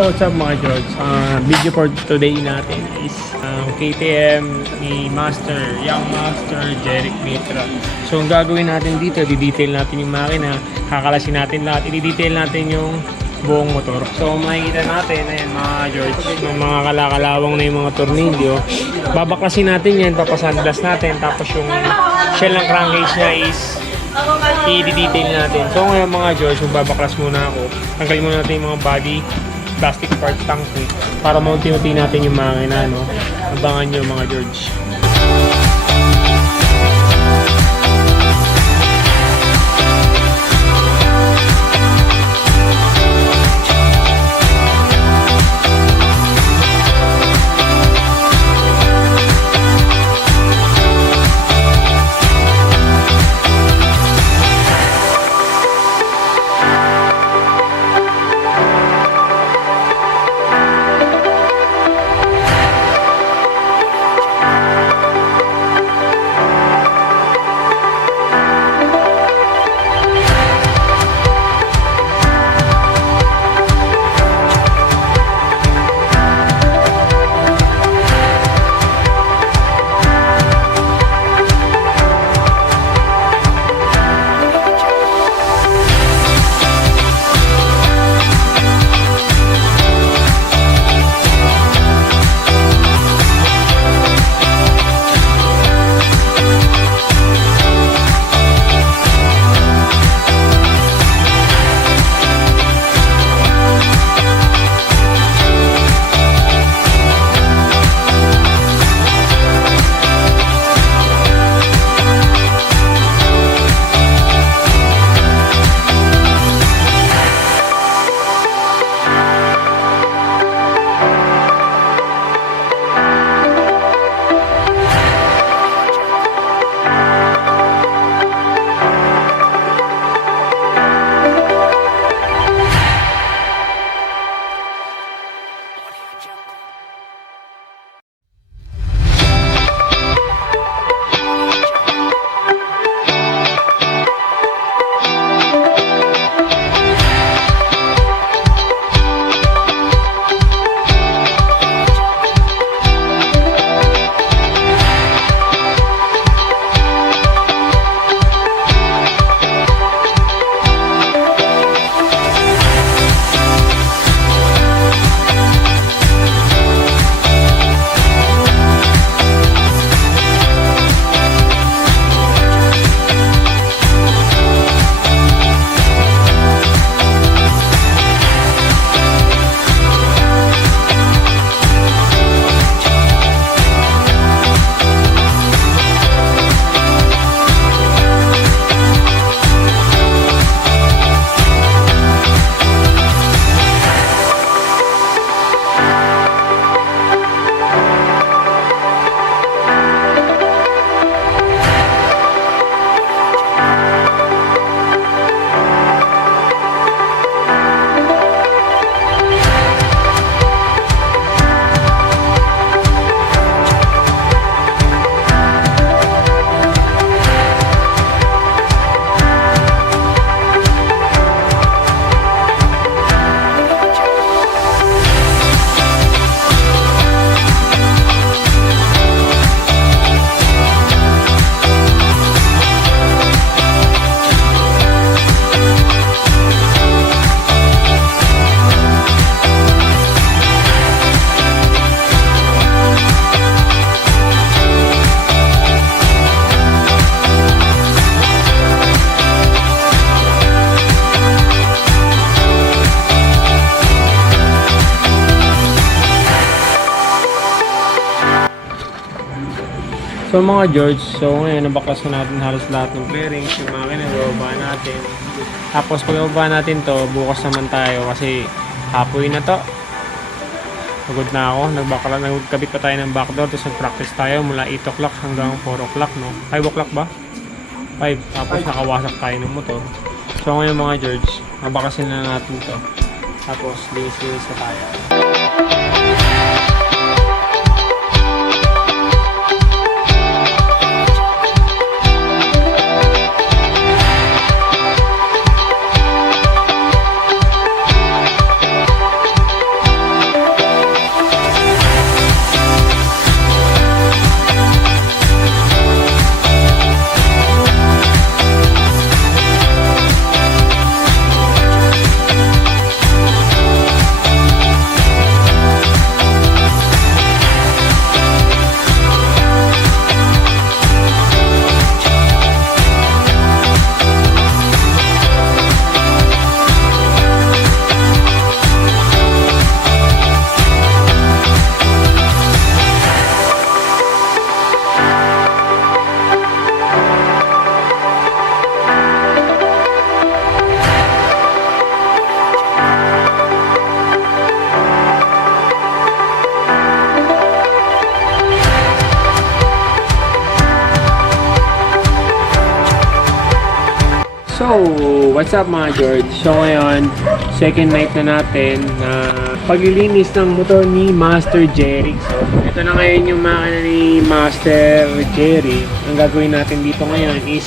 So what's up mga George? Video for today natin is KTM ni Young Master Jeric Mitra. So ang gagawin natin dito, di-detail natin yung makina, kakalasin natin lahat, i-detail natin yung buong motor. So makikita natin, ayan mga George, yung mga kalakalawang na yung mga tornilyo, babaklasin natin yan, papasandlas natin, tapos yung shell ng crankcase niya is i-detail natin. So ngayon mga George, magbabaklas muna ako. Tanggalin muna natin yung mga body plastic parts tank para maunti-unti natin yung makina, no? Abangan nyo mga George. So mga George, so ngayon nabaklas na natin halos lahat ng bearings, yung makina, bababa natin. Tapos pag bababa natin to, bukas naman tayo kasi hapoy na to. Pagod na ako, nagkabit pa tayo ng backdoor, tapos nag-practice tayo mula 8 o'clock hanggang 4 o'clock, no? 5 o'clock ba? 5, tapos nakawasak tayo ng motor. So ngayon mga George, mabakasin na natin to. Tapos linis-linis na tayo. What's up mga George? So ngayon, second night na natin na paglilinis ng motor ni Master Jerry. So ito na ngayon yung makina ni Master Jerry. Ang gagawin natin dito ngayon is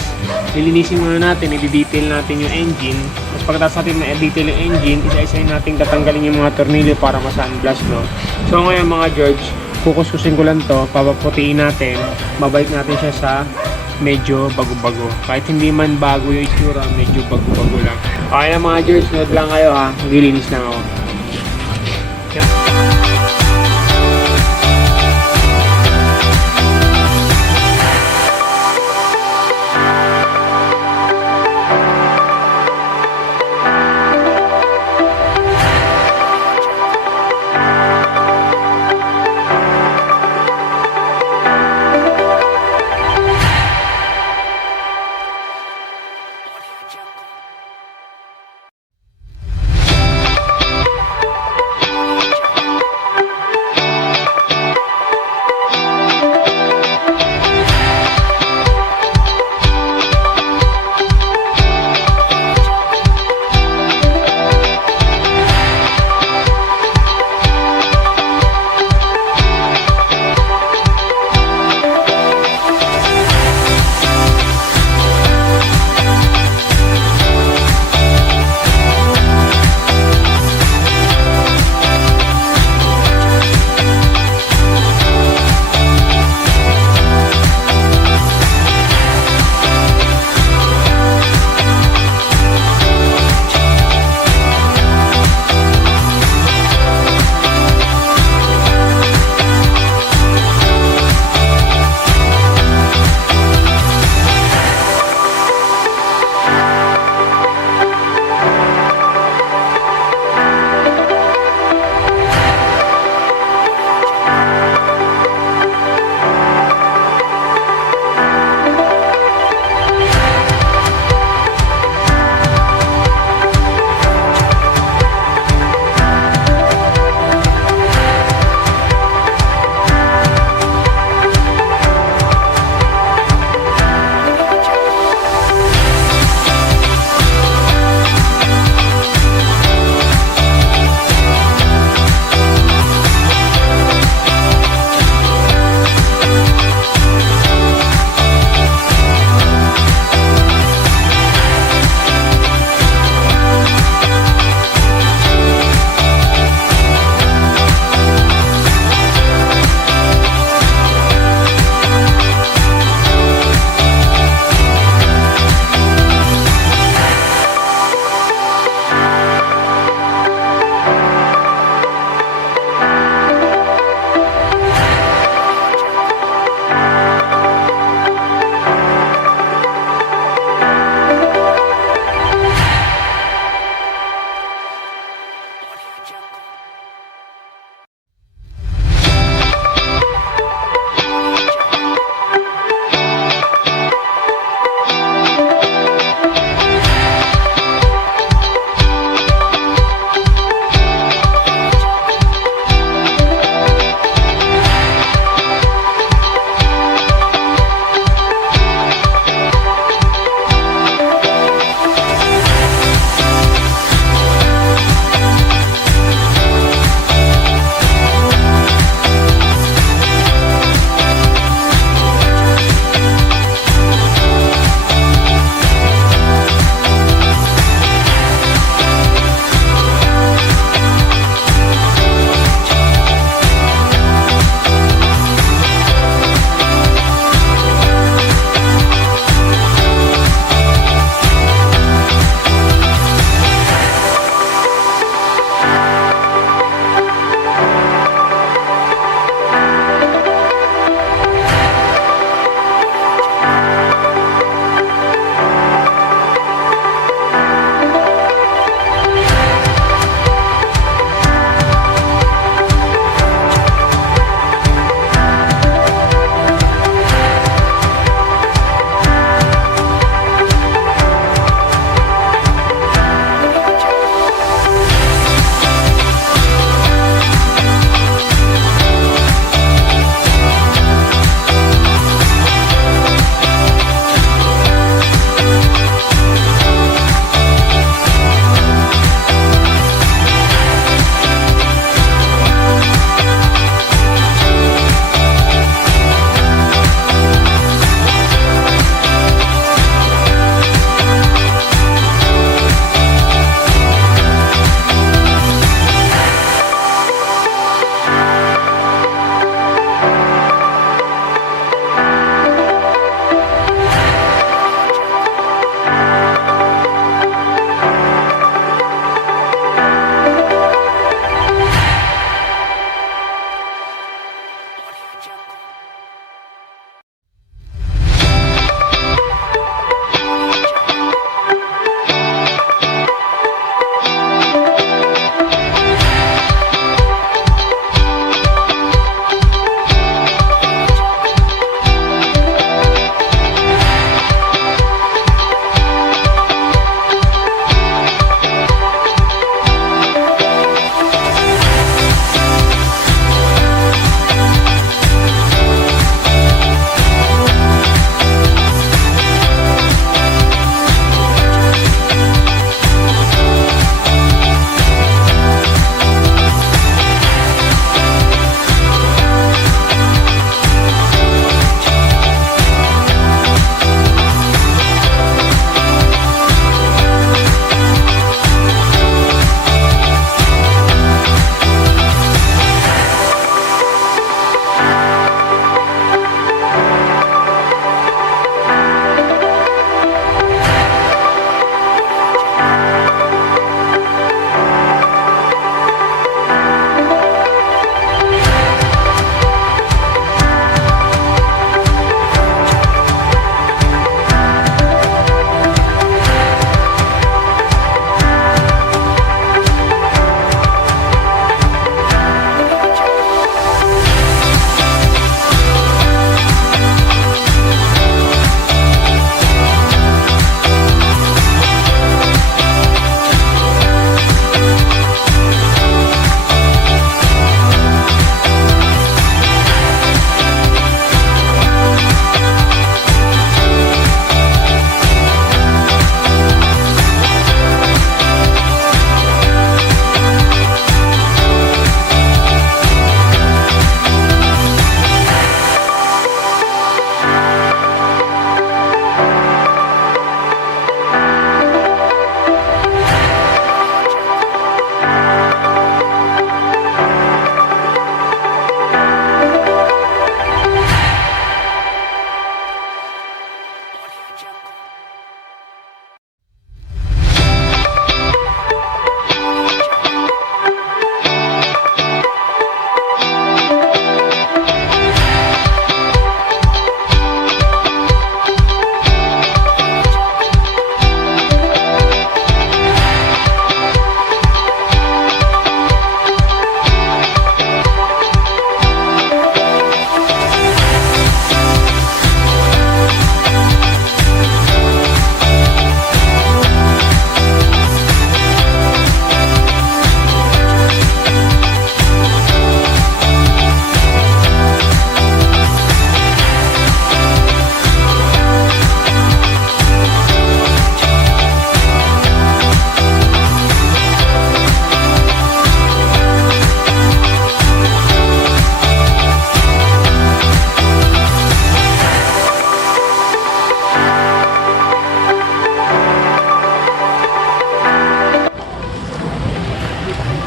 lilinisin muna natin, i-detail natin yung engine. Tapos pagkatapos natin na-detail yung engine, isa-isahin natin tatanggalin yung mga tornilyo para ma-sandblast, no? So ngayon mga George, kukuskusin ko lang to, papaputiin natin, babalik natin siya sa medyo bago-bago. Kahit hindi man bago yung itsura, medyo bago-bago lang. Okay na mga George, nood lang kayo ha. Maglilinis lang ako.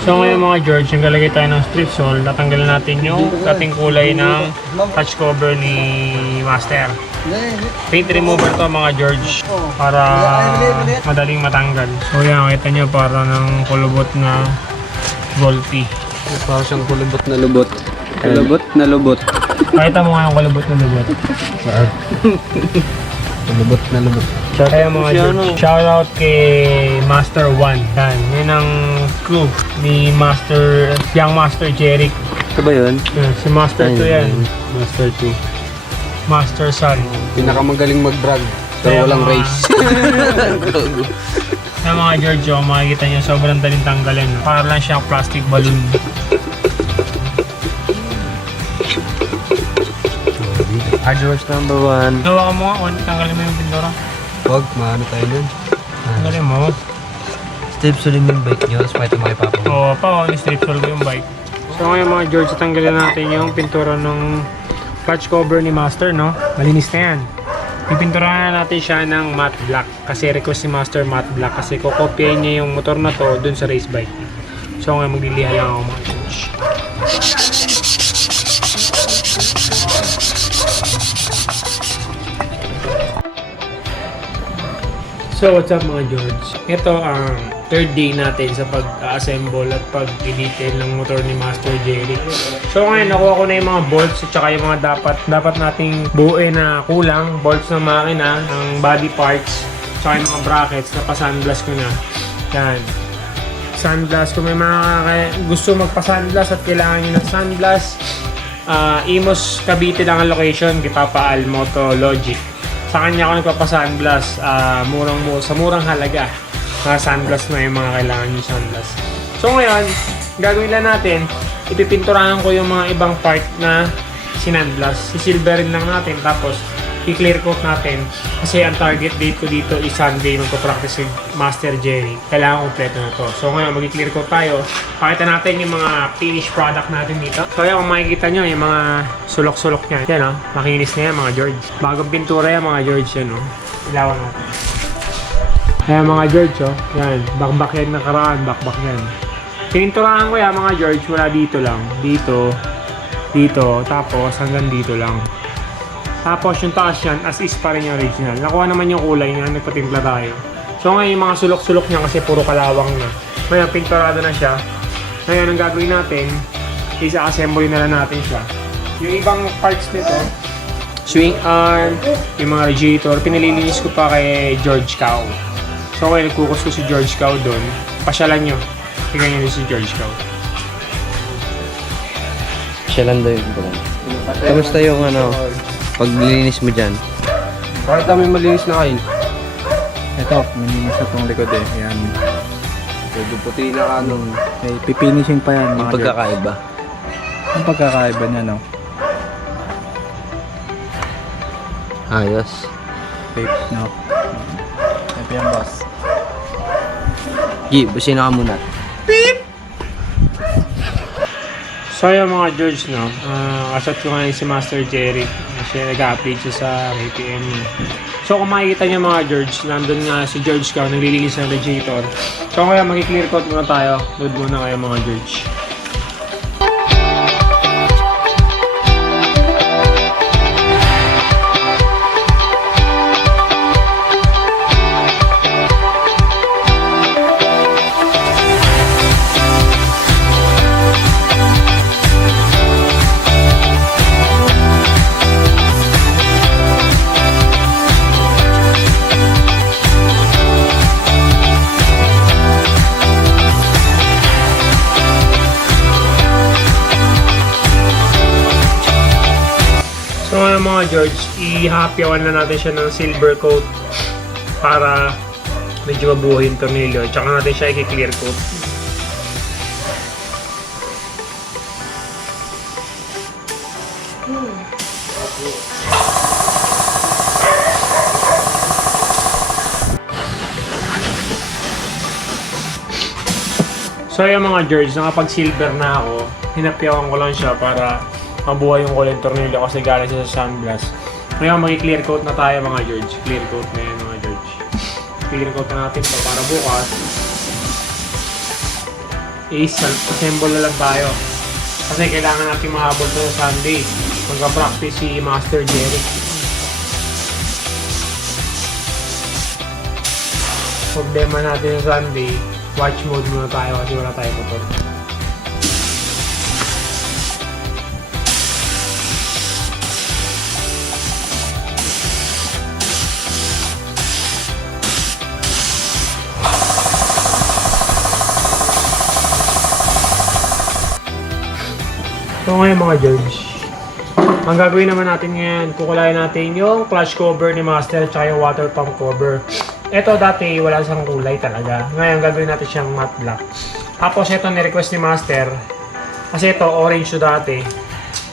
So ngayon mga George, naglalagay tayo ng strip sole. Tatanggalin natin yung dating kulay ng touch cover ni Master. Paint remover to mga George para madaling matanggal. So yan, kita nyo para ng kulubot na volty. Parang siyang kulubot na lubot. Kulubot na lubot. Pakita mo nga yung kulubot na lubot. Kulubot na lubot. Kaya mga George, shoutout kay Master 1. Yan, yun ang crew ni Young Master Jeric. Ito ba yun? Yan, si Master 2 yan. Master 2. Master Sun. Pinakamagaling mag-drag. Pero Kaya walang mga- race. Kaya mga George, oh, makikita nyo sobrang daling tanggalin. Para lang siyang plastic balloon. Hard works number 1. Gawa ka mo nga, tanggalin mo yung pintura. Huwag, maano tayo nun. Tanggalin mo. Steve, sulim yung bike nyo. Tapos pakita mo kay Papa. Oo, ni-strip sole ko yung bike. So ngayon mga George, tanggalin natin yung pintura ng clutch cover ni Master, no? Malinis na yan. Pipinturahan na natin siya ng matte black. Kasi request si Master matte black. Kasi kukopyahin niya yung motor na to dun sa race bike. So ngayon magliliha lang ako mga George. So what's up mga George? Ito ang third day natin sa pag-assemble at pag-detail ng motor ni Master Jerry. So ngayon nakuha ko na yung mga bolts at saka yung mga dapat nating buuin na kulang. Bolts ng makina, ng body parts, saka yung mga brackets na pa-sandblast ko na. Yan. Sandblast, kung may mga gusto magpa-sandblast at kailangan nyo ng sandblast, Imos Cavite lang ang location, Gipapa Almoto Logic. Sa kanya ako nagpapa-sunblast, sa murang halaga. Mga sunblast na yung mga kailangan yung sunblast. So ngayon, gagawin lang natin, ipipinturahan ko yung mga ibang part na sinunblast. Sisilverin lang natin, tapos i-clear coat natin. Kasi ang target date ko dito is Sunday, magpo-practice with Master Jerry. Kailangan kompleto na to. So ngayon, mag-clear coat tayo. Pakita natin yung mga finished product natin dito. So ayan, kung makikita nyo, yung mga sulok-sulok niya. Yan o, makinis na yan mga George. Bagong pintura yan mga George yan o. Ilawan natin. Ayan mga George o. Yan, bakbak yan nakaraan, bakbak yan. Pininturahan ko yan mga George, wala dito lang. Dito, tapos hanggang dito lang. Tapos yung taas yan, as is pa rin yung original. Nakuha naman yung kulay niya, nagpatimpla tayo. So ngayon yung mga sulok-sulok niya kasi puro kalawang na. Ngayon, pinturado na siya. Ngayon, ang gagawin natin, isa-assembly na lang natin siya. Yung ibang parts nito, swing arm, yung mga radiator, pinalilinis ko pa kay George Cow. So ngayon, nagkukus ko si George Cow doon. Pasyalan nyo. Tingnan nyo si George Cow. Siyalan daw yung bulan. Kamusta yung paglilinis mo dyan? Bakit kami malinis na kain? Ito, malinis na itong likod eh. Yan. Medyo puti na Okay, pipinishing pa yan yung mga George. pagkakaiba. Ang pagkakaiba niya, no? Ayos. Tape, no? Tape yan, boss. Gi, busina ka muna. So yung mga George, no, kasat ko ngayon si Master Jerry. Siya nag-update siya sa KTM. So kung makikita niyo mga George, nandun nga si George Cow, naglilinis ng radiator. So kaya mag-clear coat muna tayo. Load muna kayo mga George. So ngayon mga George, i-happyawan na natin siya ng silver coat para medyo mabuhay yung tornilyo. Tsaka natin siya i-clear coat. So yung mga George, nakapag-silver na ako, hinapyawan ko lang siya para mabuhay yung kulay ng tornilyo kasi galing siya sa sunblast. Ngayon mag-clear coat na tayo mga George. Clear coat na yan mga George. Clear coat na natin ito para bukas is assemble na lang tayo. Kasi kailangan natin mahabol to sa Sunday. Magka-practice si Master Jeric. Problema natin sa Sunday, watch mode muna tayo kasi wala tayong motor. So ngayon mga George, ang gagawin naman natin ngayon, kukulayan natin yung clutch cover ni Master at yung water pump cover. Ito dati wala siyang kulay talaga. Ngayon gagawin natin siyang matte black. Tapos ito ni-request ni Master, kasi ito orange to dati,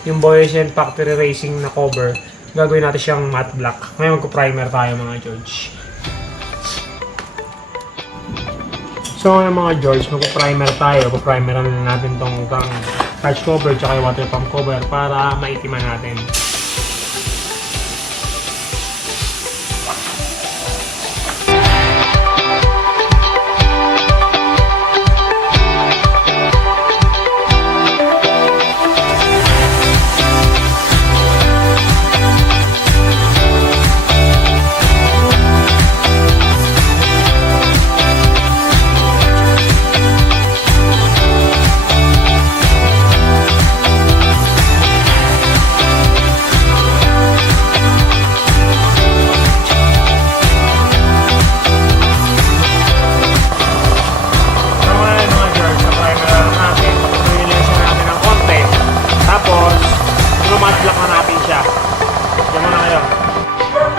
yung Boyes and Factory Racing na cover, gagawin natin siyang matte black. Ngayon magko-primer tayo mga George. So ngayon mga George, magko-primer tayo. Magko-primer na natin tong clutch cover at yung water pump cover para maitiman natin.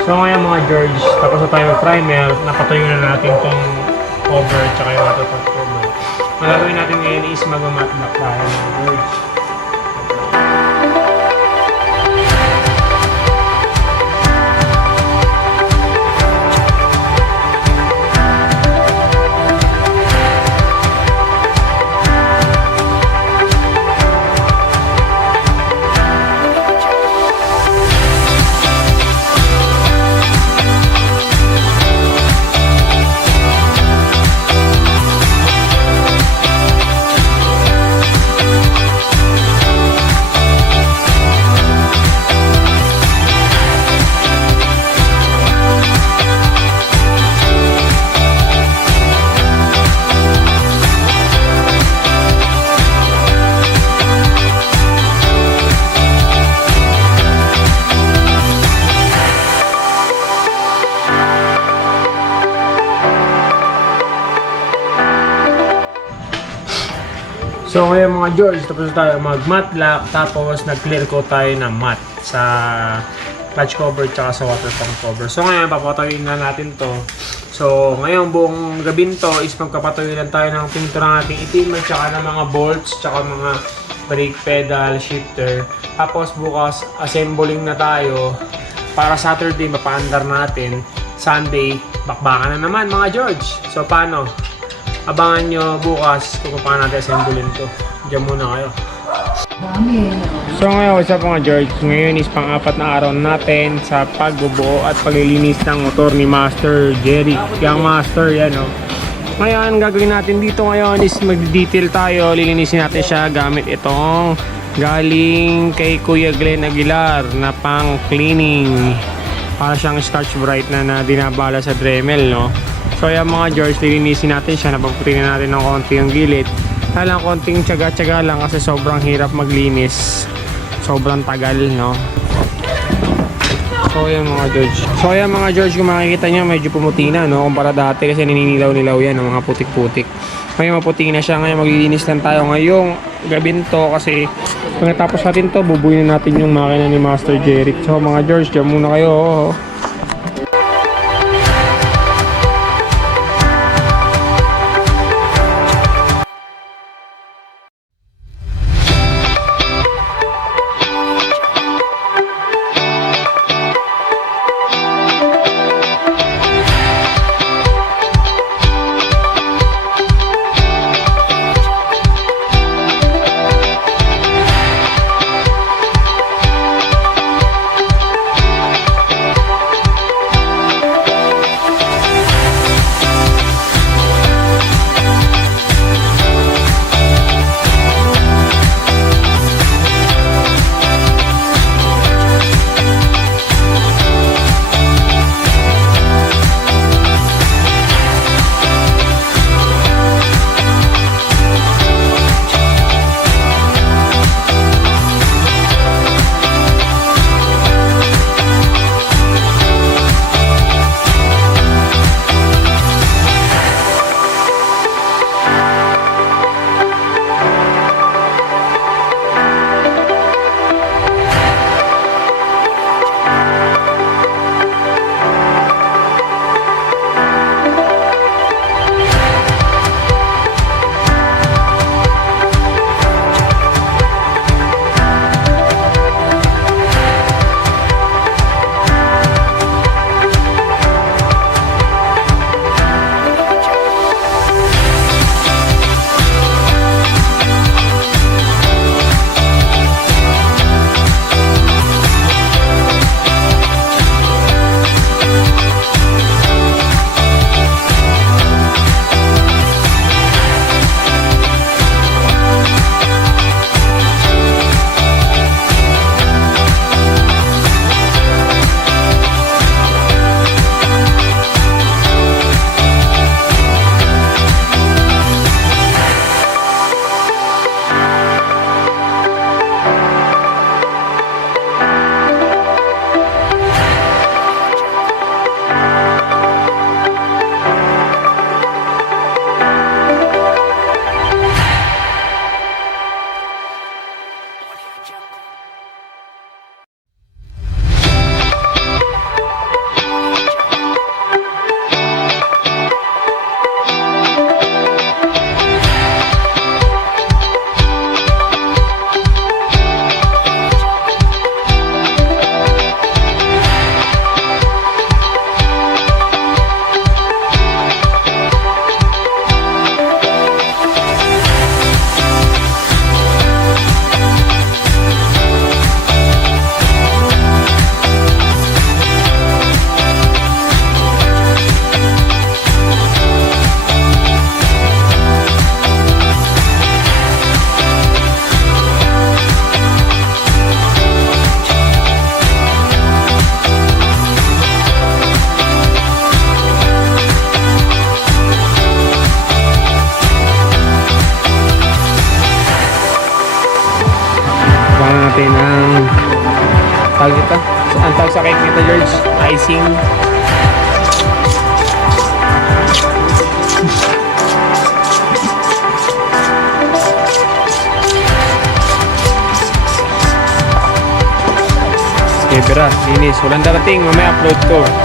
So ngayon mga George, tapos na tayo mag-primer, napatuyo na natin itong cover at yung water pump cover. Ang gagawin natin ngayon is mag-matte black tayo mga George. So ngayon mga George, tapos tayo mag-matte black, tapos nag-clear coat tayo ng matte sa clutch cover at sa water pump cover. So ngayon, papatuyin na natin to. So ngayon, buong gabi to is magkapatuyin lang tayo ng pintura nating itim at saka ng mga bolts, saka mga brake pedal, shifter. Tapos bukas, assembling na tayo para Saturday, mapaandar natin. Sunday, bakbakan na naman mga George. So paano? Abangan nyo bukas kung paano natin assemblein to. Diyan muna kayo. So ngayon, what's up mga George? Ngayon is pang-apat na araw natin sa pagbubuo at paglilinis ng motor ni Master Jeric. Yung Master yan o. Ngayon, gagawin natin dito ngayon is mag-detail tayo. Lilinisin natin siya gamit itong galing kay Kuya Glenn Aguilar na pang cleaning. Para siyang Scotch Brite na dinabala sa Dremel, no? So yan mga George, lilinisin natin siya, napagputin na natin ng konti yung gilid. Kailang konting tiyaga-tiyaga lang kasi sobrang hirap maglinis. Sobrang tagal, no? So yan mga George, kung makikita nyo medyo pumuti na, no? Kumpara dati kasi nininilaw-nilaw yan, no? Mga putik-putik. Ngayon maputi na siya, ngayon maglilinis lang tayo ngayong gabi to kasi pagkatapos natin to, bubuyin na natin yung makina ni Master Jeric. So mga George, dyan muna kayo. natin ang tawag ito. Ang tawag sa cake nito, George, icing. Okay, Bera, linis. Walang darating. Mamaya upload ko.